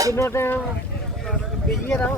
किन्ना टाइम बिजली रहा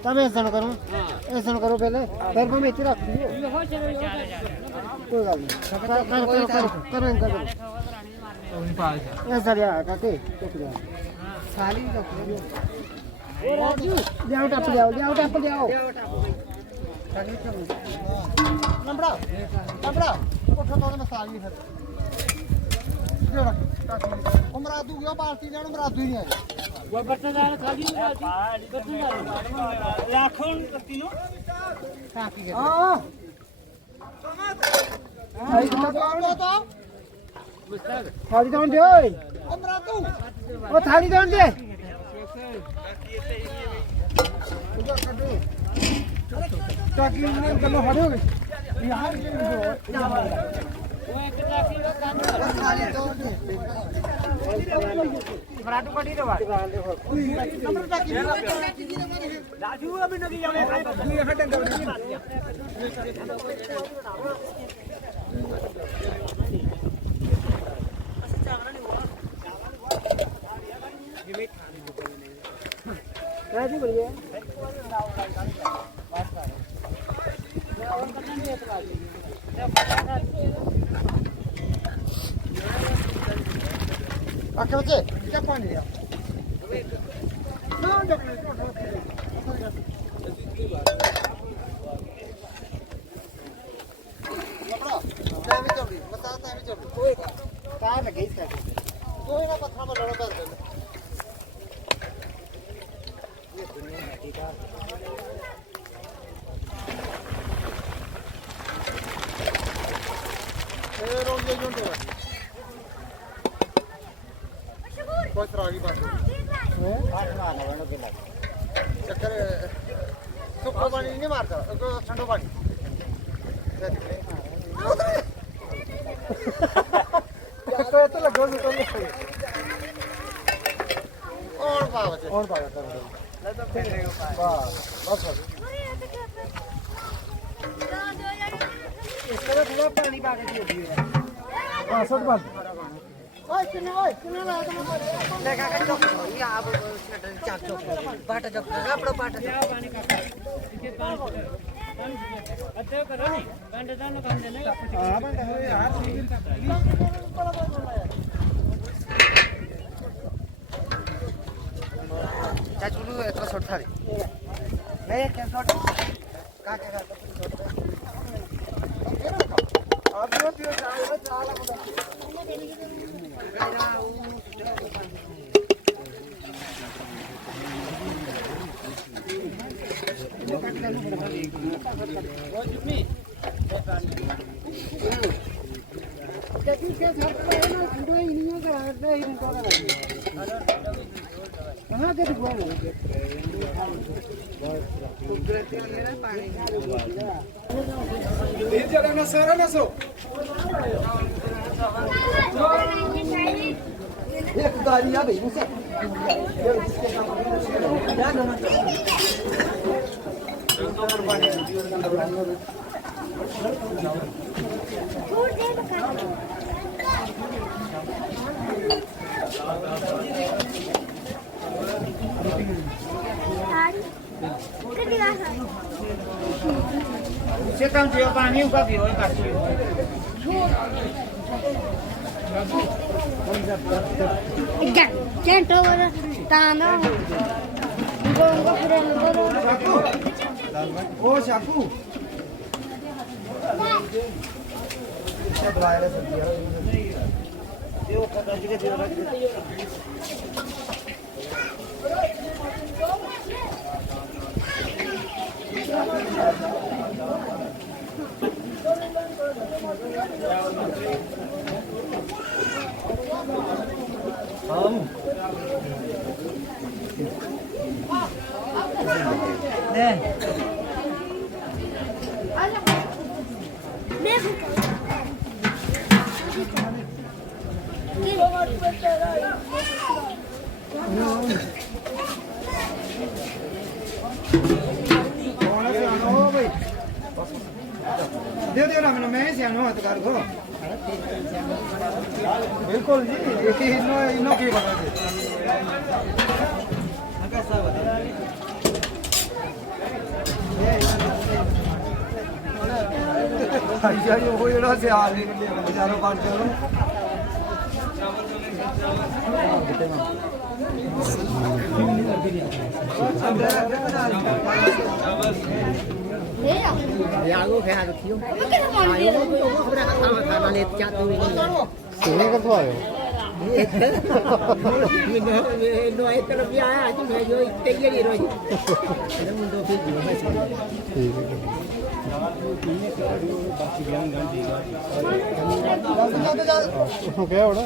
तब ऐसा करो पहले फिर मैं इतनी रख दियो कोई गल नहीं करो ऐसा लिया काके साली लियाओ टप लियाओ लंबड़ा उठो तो मैं साली फिर उमरा तू गया पार्टी जानो उमरा तू ही नहीं आया वो बटन जाने खाली बटन लाखों करती नो काफी है हां भाई तो थाली दौड़ दे ओए उमरा तू ओ थाली दौड़ दे टाकी में कल हड़े हो गए यार वो एक टाकी का काम थाली दौड़ दे मराठू पड़ी रे बात नंबर टाकी राजू अभी नहीं आवे तू यहां टंग राजू बढ़िया आके बच्चे क्या पानी लिया ना जब लपड़ा टाइम ही चल रही बता टाइम ही चल रही कोई कहां लगे इसका कोई ना पत्थर पर लड़ा कर दे ये दुनिया है ठीक है ए रोज ये जोंटे कोई तरह की बात है आठवां ना बनो के लग चक्कर सुखो पानी नहीं मारता तो ठंडो पानी कोई तो लगो तो और बात कर वाह बस इसका थोड़ा पानी पाके दियो है 65 बात ओए किने ला तुम देखा के चौक ये आप चार चौक बाटा चौक आपड़ो बाटा पानी का इके पानी अते करो नहीं बंद दानो काम देने हां बंद हो यार चाचू एतो शॉट थारी नहीं क्या शॉट का जगह आप जो पियो चाला मुदा एक गाड़ी आ गई मुझसे Você tá um dia para mim, o gavião, hein, cachorro? Can't over Tana. Go for ओ शाकू क्या बुलाया रे सब्जी ये वो खा के दे रहा हम ने दे दे ना मैं सियानो हाथ कर को बिल्कुल जी एक इनो की बता दे कैसा बता अच्छा ये वो जरा से हाल नहीं बेचारों काट चलो Yago kaya agak yung. Ayaw ko yung kubra kasama ka malit chat tuwi niya. सोने का तो आयो No ay terbiya aja medyo tigil iro. Ada mundo video mas. ठीक है उसमें क्या होड़ा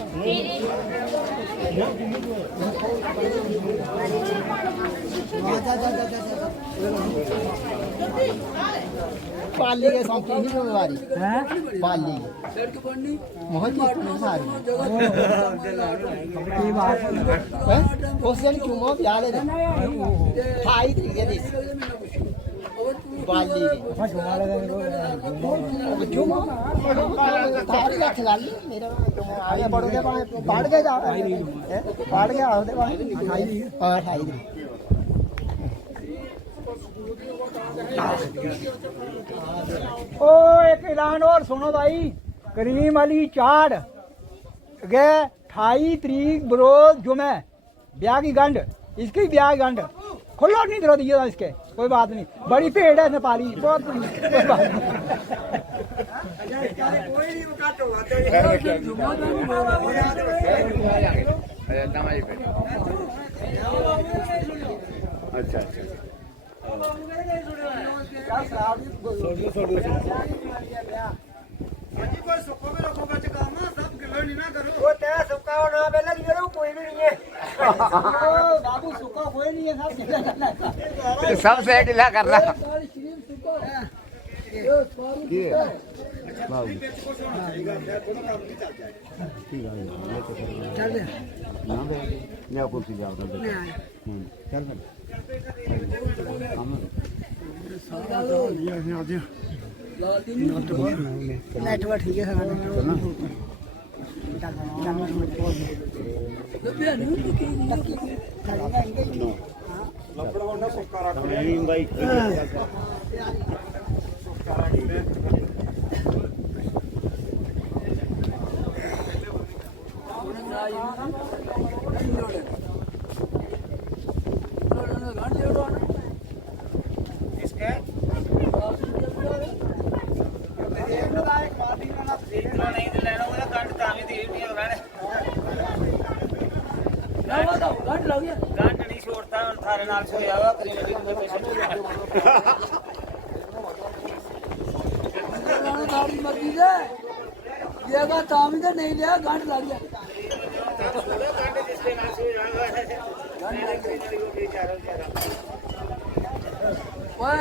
पाली के सौंपी ही बीमारी हैं पाली मोहन जी सारी की बात है उस दिन क्यों मो प्याले थे खाई थी के दिस पाली के जुमो तारी का खिला ली मेरा आगे बढ़ गया बढ़ गया जा बढ़ गया होते और खाई थी ओ एक ऐलान और सुनो भाई करीम अली चाड़ गए 28 तरीक बरोज जुमे ब्याह की गंढ इसकी ब्याह की गंढ खुला नहीं दरो दिया इसके कोई बात नहीं बड़ी भीड़ है नेपाली बहुत कोई बात अच्छा वो तेरा सुक्का होना पहले नहीं करो कोई भी नहीं है बाबू सुक्का कोई नहीं है सब से ढीला कर रहा नेटवर्क ठीक है गंढ नहीं छोड़ता थारे नाल सोया करीम लिया ताम तो नहीं लिया गंढ लग गया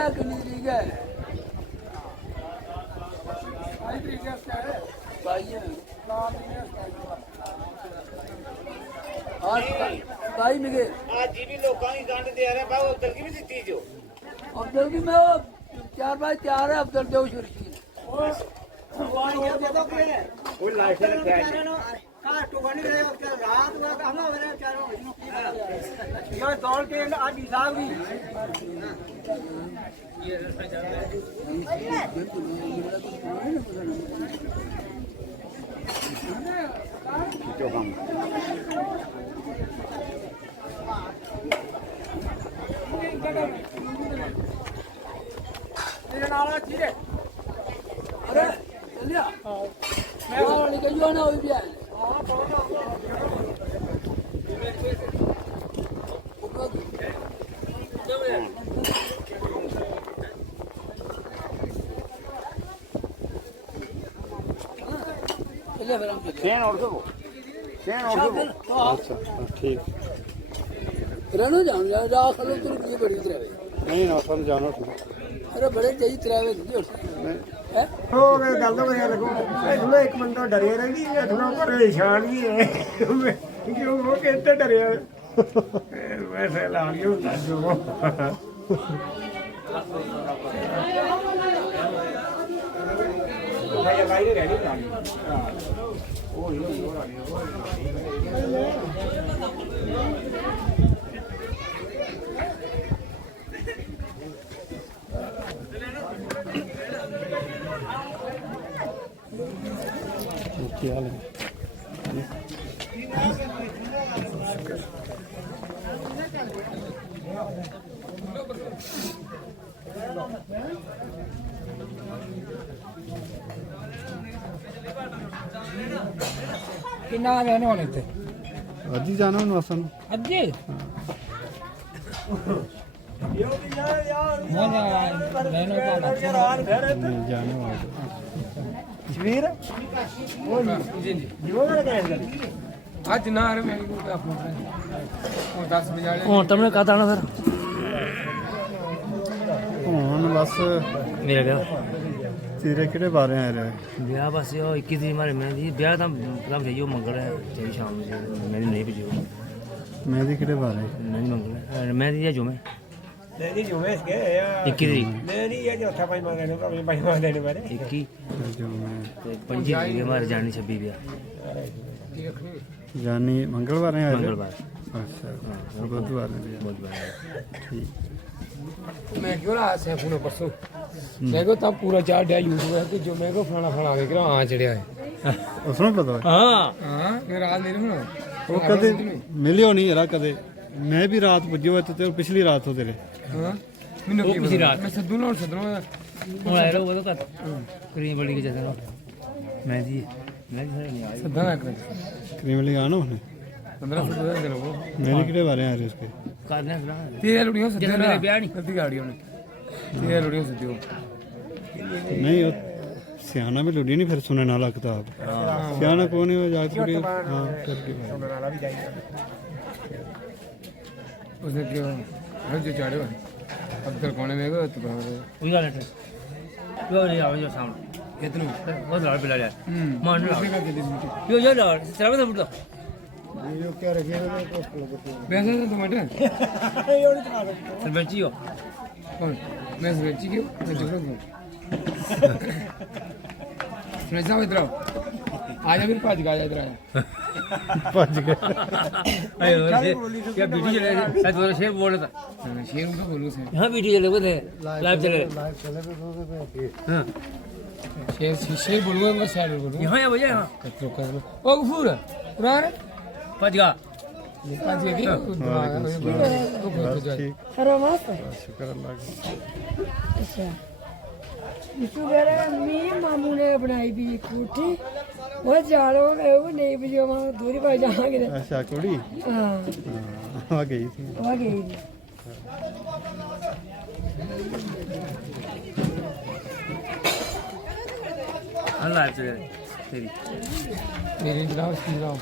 कितनी है भाई मिले आज जी भी लोगों की गंढ दे रहे भाई अब्दुल की भी दिती जो अब्दुल की मैं 4 बाय 4 है अब्दुल दो शुरू कोई लाइफ से रखा है यार दौड़ के आज हिसाब भी जो हम तेरे नाल ठीक है अरे चलिया मैं वाली कहियो ना हो भी है चलिए फिर हम सेन और दो अच्छा ठीक रहना जान यार रात खलो तो ये बड़ी तरह नहीं ना सन जानो अरे बड़े जई तरह है है हो गए गल तो बढ़िया लगो थोड़ा एक बंदा डरे रही है थोड़ा परेशान भी है क्यों वो कहते डरे वैसे लागियो जो भाई भाई रेडी करानी ओ यो क्या हाल है किन्ना रहने वाले थे ਅੱਜ ਹੀ ਜਾਣਾ ਉਹਨੂੰ ਅਸਾਂ ਨੂੰ अज्जी ਨਹੀਂ ਜਾਣਾ ਹੋਇਆ ਸ਼ਵੀਰ ਜਿਵੇਂ ਨਾ ਕਹਿੰਦੇ ਅੱਜ ਨਾ ਰ ਮੈਂ ਆਪਣਾ ਉਹ 10 ਵਜੇ ਵਾਲੇ ਹੁਣ ਤੁਮਨੇ ਕਦ ਆਣਾ ਫਿਰ ਹੁਣ ਬਸ ਮੇਰੇ ਗਿਆ ਤੇਰੇ ਕਿਹੜੇ ਬਾਰੇ ਆ ਰਹੇ ਵਿਆਹ ਬਸ ਉਹ 21 ਦੀ ਮਾਰੇ ਮੈਂ ਦੀ ਵਿਆਹ ਤਾਂ ਕੰਮ ਜਾਈਓ ਮੰਗਲ ਹੈ ਤੇ ਸ਼ਾਮ ਨੂੰ ਮੈਂ ਨਹੀਂ ਭੇਜਿਓ ਮਹਿੰਦੀ ਕਿਹੜੇ ਬਾਰੇ ਨਹੀਂ ਮੰਗਲ ਮੈਂ ਦੀ ਜੋ ਮੈਂ ਨਹੀਂ ਜੁਮੇ ਕੇ 21 ਦੀ ਨਹੀਂ ਇਹ ਚੌਥਾ ਪੰਜ ਮੰਗਣੇ ਨੇ ਭਾਵੇਂ ਪੰਜ ਮੰਗਦੇ ਨੇ ਮੇਰੇ 21 ਜੋ ਮੈਂ ਤੇ 25 ਦੀ ਮਾਰੇ ਜਾਣੀ 26 ਵਿਆਹ ਜਾਨੀ ਮੰਗਲਵਾਰ ਆ ਰਹੇ ਮੰਗਲਵਾਰ ਅੱਛਾ ਬੁੱਧਵਾਰ ਨੇ ਬੁੱਧਵਾਰ ਠੀਕ मैं क्यों ना से फोन परसों मैं को तब पूरा चार डे यूट्यूब है कि जो मैं को फलाना फलाना के करा आ चढ़िया है ਉਸ ਨੂੰ ਪਤਾ ਹੋਇਆ ਹਾਂ हां मैं रात मेरे में ਉਹ ਕਦੇ ਮਿਲਿਓ ਨਹੀਂ ਯਾਰ ਕਦੇ ਮੈਂ ਵੀ ਰਾਤ ਪੁੱਜਿਆ ਤੇ ਤੇ ਪਿਛਲੀ ਰਾਤ ਹੋ ਤੇਰੇ हां मैंने वो किसी रात। मैं सद्दू ना ਹੁਣ ਆਇਆ ਰੋ ਉਹ ਤਾਂ ਕਰੀਮ ਬੜੀ ਕੇ ਜਗ੍ਹਾ ਮੈਂ ਦੀ ਨਹੀਂ ਆਇਆ सद्दा ना कर ਕਰੀਮ ਲਈ ਆਣਾ ਉਹਨੇ 15 सद्दू दे लो मेरे कितने बारे आ रहे उसके ਕਰਨੇ ਸਲਾਹ तेरे लुड़ियों सद्दे जैसे मेरे ब्याह नहीं। गलती गाड़ियों ने तेरे लुड़ियों सद्दे नहीं वो सियाना में लुड़ी नहीं फिर सुनने ना लगता आप सियाना कौन है वो जाके पूरी हाँ करके ਵਾਲਾ ਵੀ ਜਾਈਦਾ उसने क्यों हर जो चाड़े अब्दुल कोने में गए तो ਉਹੀ ਗੱਲ ਹੈ ਜੋ ਨਹੀਂ ਆਵੇ ਜੋ ਸਾਹਮਣੇ कितने ਉਹ ਲੜ ਪਿਲਾ ਲਿਆ ਮਾਨ ਲੜ उसने का कितने ਜੋ ਜੋ ਲੜ ਚਲਵੇ ਤਾਂ ਬੁੱਢਾ पैसे तो टमाटर ਸਰਪੰਚੀ ਹੋ कौन मैं सवेची क्यों मैं झगड़ा क्यों सुरेश साहब इधर आओ आ जा फिर पाँच का इधर आ भज गए अरे क्या वीडियो चले शायद वो शेर बोल रहा था शेर उनका बोलो से हाँ वीडियो चले हुए थे लाइव चले हाँ शेर बोलूंगा उनका शेर बोलूंगा यहाँ या भैया यहाँ कत्रो कत्रो ओ गफूर पुराना पच गा पाँच का क्या बस ठीक शुक्र अल्लाह का मैं मामू ने बनाई भी कोठी वो जालो गए वो नहीं भी जो वहाँ दूरी पर जाएंगे अच्छा कुड़ी हाँ आ गई थी वो गई हाँ लाइव चले मेरी जनाब की जनाब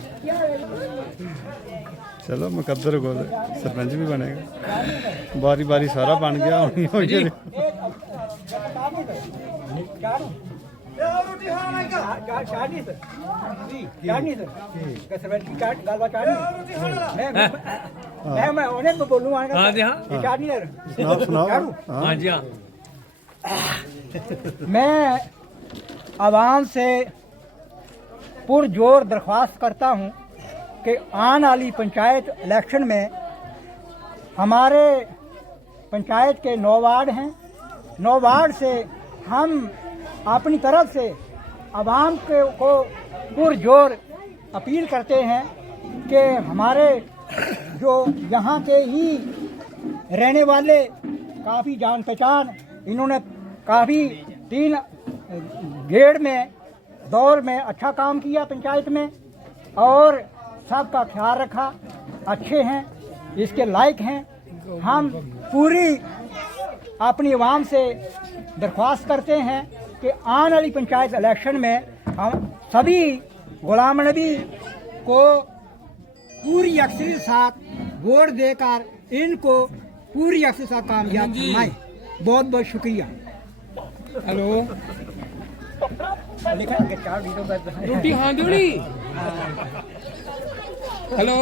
चलो मुकद्दर को सरपंच भी बनेगा बारी बारी सारा बन गया होनी हो गया मैं उन्हें बोलूँ हाँ जी हाँ सुनाओ सुनाओ हाँ जी हाँ मैं आवाम से पुरजोर दरख्वास्त करता हूँ कि आने वाली पंचायत इलेक्शन में हमारे पंचायत के 9 वार्ड हैं 9 वार्ड से हम अपनी तरफ से आवाम को पुरजोर अपील करते हैं कि हमारे जो यहाँ के ही रहने वाले काफ़ी जान पहचान इन्होंने काफ़ी 3 गेड़ में दौर में अच्छा काम किया पंचायत में और सबका ख्याल रखा अच्छे हैं इसके लायक हैं हम पूरी अपनी आवाम से दरख्वास्त करते हैं कि आने वाली पंचायत इलेक्शन में हम सभी गुलाम नबी को पूरी अक्सरियत के साथ वोट देकर इनको पूरी अक्सरियत के साथ कामयाब बनाएं बहुत बहुत शुक्रिया हेलो लिखा है कि 4 वीडियो बस रोटी हाँ जोड़ी हेलो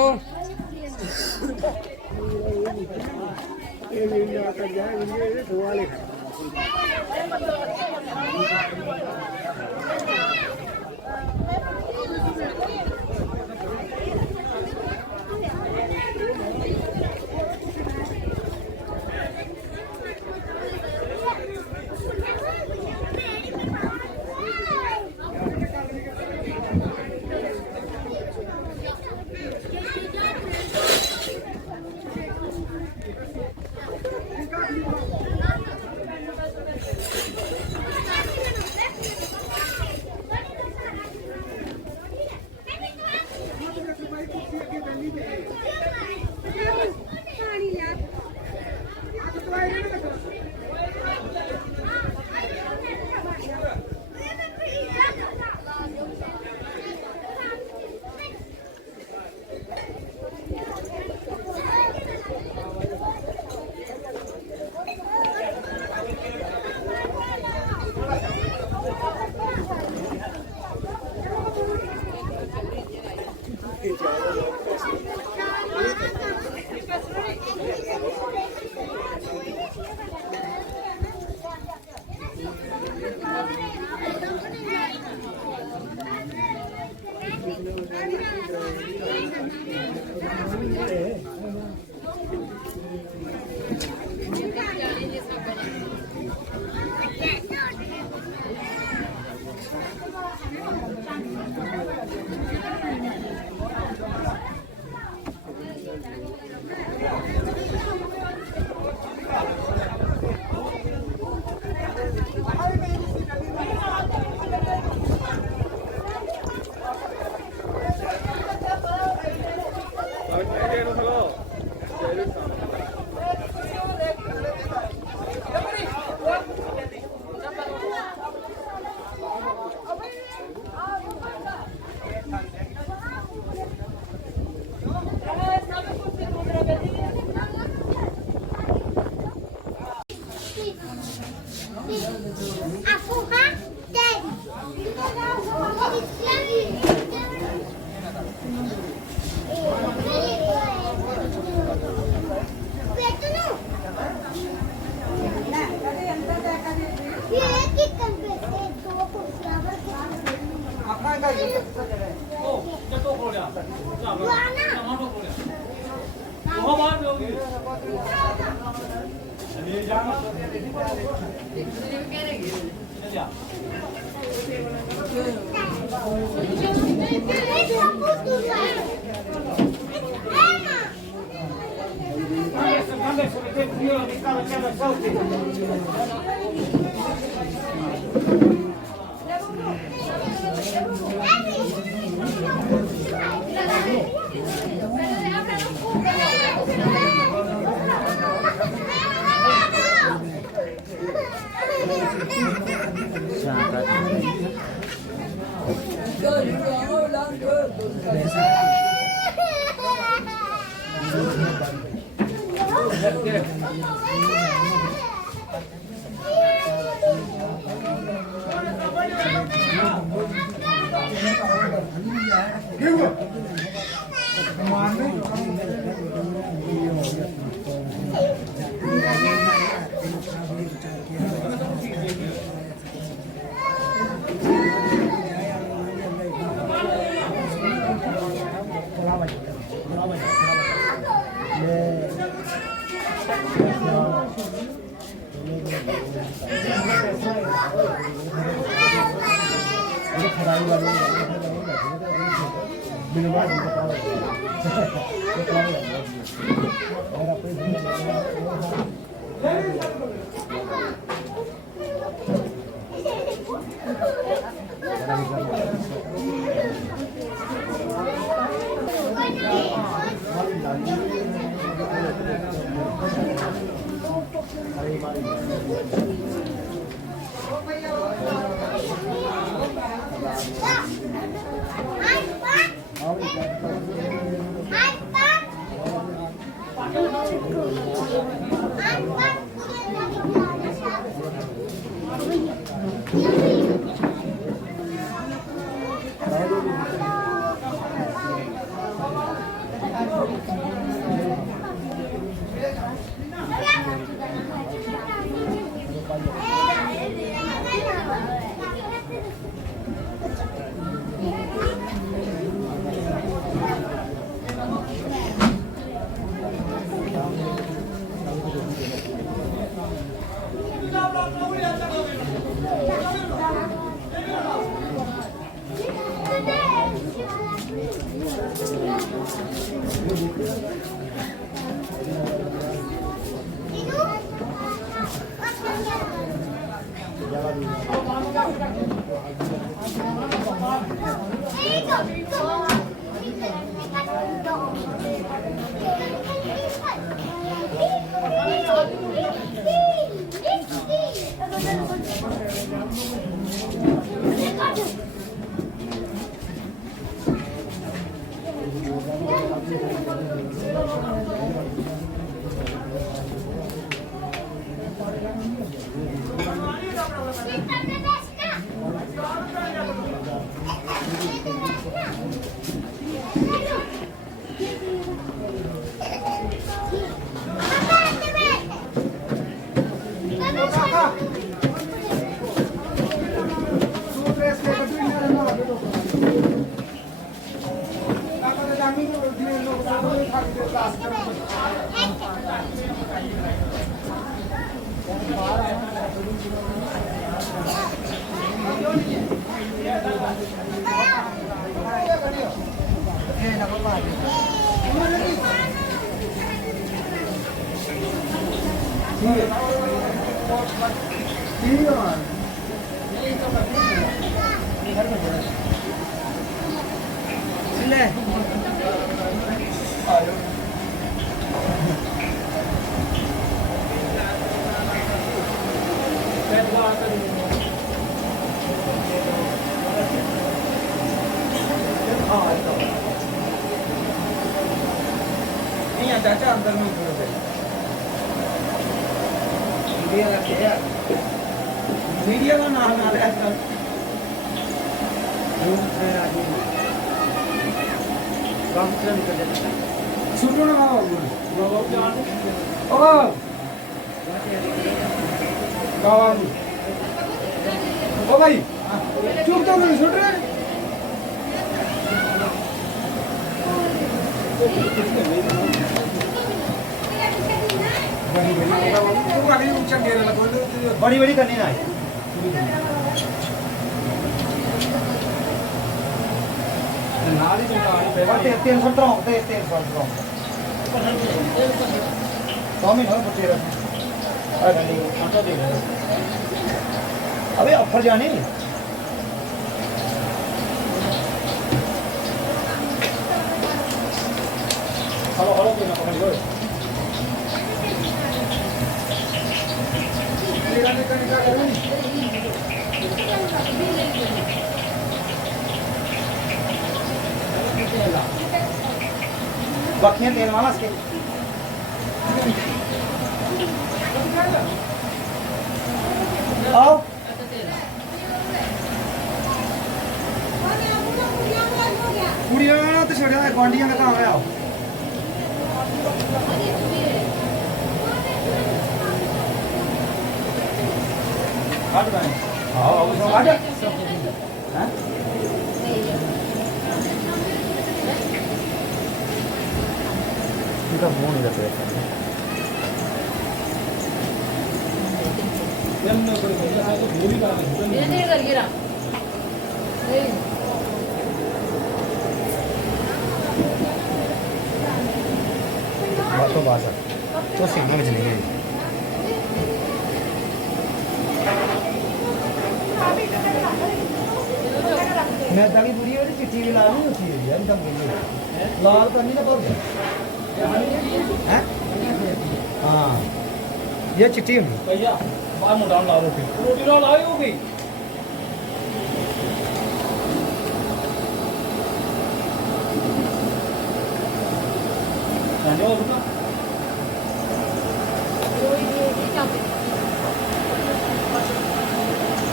बड़ी बड़ी करनी ना तीन सौ अबे ऑफर जाने हेलो हेलो कोई ना पकड़ लो बाकी तेल वाला इसके आओ कुड़ियां तो छोड़िया गुआंढियां का काम है आओ फोन ही रखे तो बात तो सिग्नल में नहीं है मैं तभी पूरी वाली चिट्ठी भी लानी होती है यार एकदम लाल करनी ना बोल हैं हाँ ये चिट्ठी होगी भैया बाहर मुंडा ला रोटी रोटी ला लाई होगी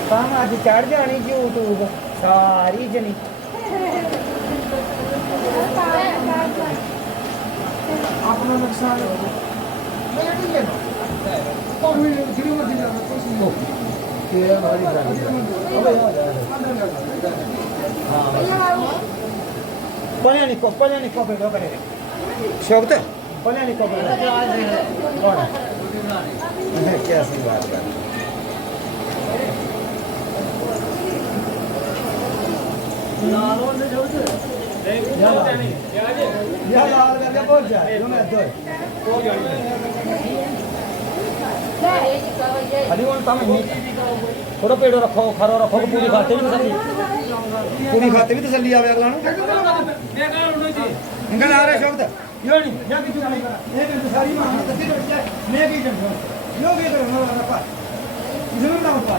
काम आज चढ़ जानी यूट्यूब सारी जनी अपना नुकसान पल्यानिको भेटो करे शोभत पल्यानिको क्या सी बात कर थोड़ा पेड़ो रखो खरो रखो पूरी खाते भी तसली पूरी खाते भी तसली आवे अगला इनका आ रहा शब्द यो नहीं या किछु नहीं करा एक सारी मां तसली बैठ जाए मैं की करूं यो के करूं ना पा जरूर ना पा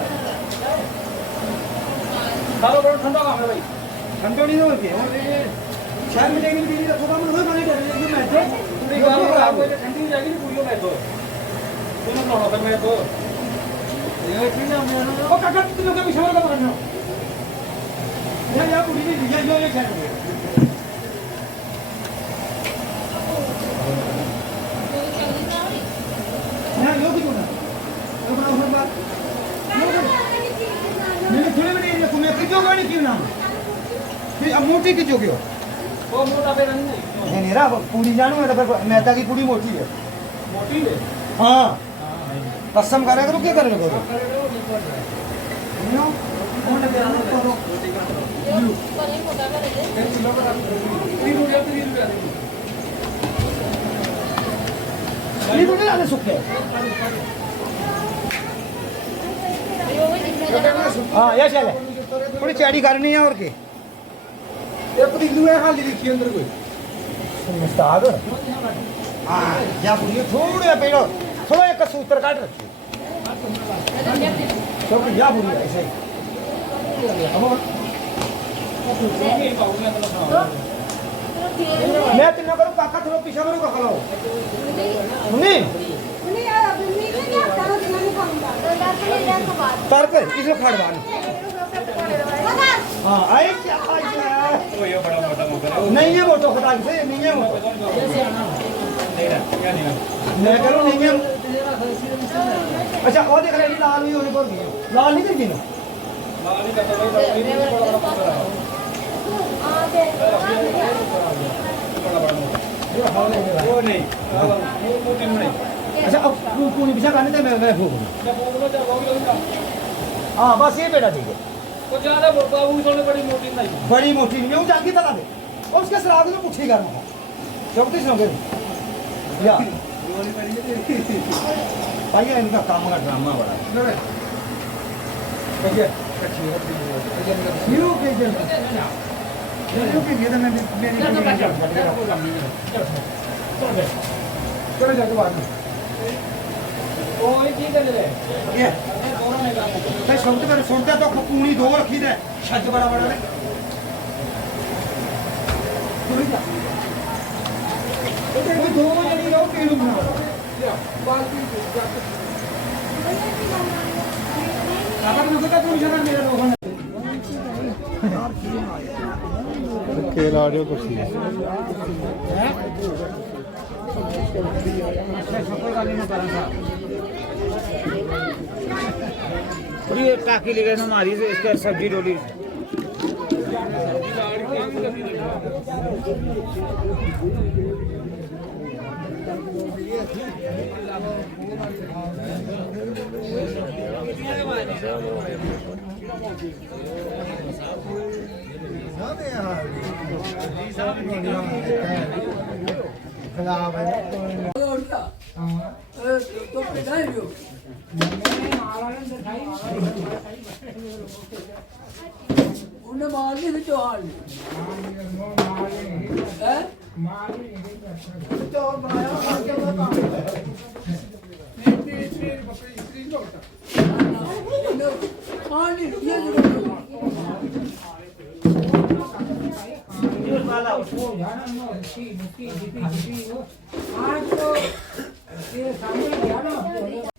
सारो बड़ा ठंडा काम है भाई ठंडा नहीं हो के शहर में जाएंगे बिजली रखो काम हो पानी कर ये मैं तो पूरी काम खराब हो जाए ठंडी जाएगी पूरी मैं तो दोनों ना हो मैं तो ये ठीक है मैं ओ काका तुम लोग भी शहर का करना या पूरी नहीं ये शहर में ना यो भी कोना तो बड़ा हो बात मैंने थोड़े में नहीं रखो मैं किजो गाड़ी क्यों ना ये अब मोटी किजो क्यों वो मोटा पे नहीं नहीं रहा पूरी जानू है तो मैदा की पूरी मोटी है हाँ कसम करे करो क्या करे करो हाँ ये चले थोड़ी चैड़ी करनी है और के हाली लिखी अंदर कोई मुस्ताद हाँ या बोलिए थोड़े पेड़ो थोड़ा एक सूत्र काट रखिए तो या बोलिए ऐसे मैं तीन करूँ काका थोड़ा पीछे करूँ काका लो नहीं तर्क किसने खड़वा हाँ आई क्या नहीं है वो तो खता से नहीं है वो मैं करूँ नहीं है अच्छा वो देख रहे लाल भी होने पर लाल नहीं कर ना वो नहीं अच्छा अब पूरी पीछा करने थे मैं फूक हाँ बस ये बेटा ठीक है वो ज्यादा बाबू थोड़ी बड़ी मोटी नहीं बड़ी मोटी नहीं हूँ जागी तला दे और उसके सराग में पूछी करना चौकती सुनोगे या भाई इनका काम का ड्रामा बड़ा यूं के ये तो मैं मेरी चलो जाके बाद में ओ ये की कर ले ये भाई सुनते तो पूरी दो रखी दे छज बड़ा बड़ा है ਦੋ ਜਣੀ ਰਹੋ ਕਿਹਨੂੰ ਬਣਾ ਸਾਬਰ ਨੂੰ ਪਤਾ ਤੂੰ ਜਰਾ ਮੇਰੇ ਰੋਹਨ खेल आ जाओ कुछ नहीं पूरी टाकी ले गए हमारी से इसका सब्जी डोली ਉਹਨੇ ਮਾਰ ਨਹੀਂ ਸੀ ਚੋਹਾਲ ਹੈ आज तो ये सामने गया ना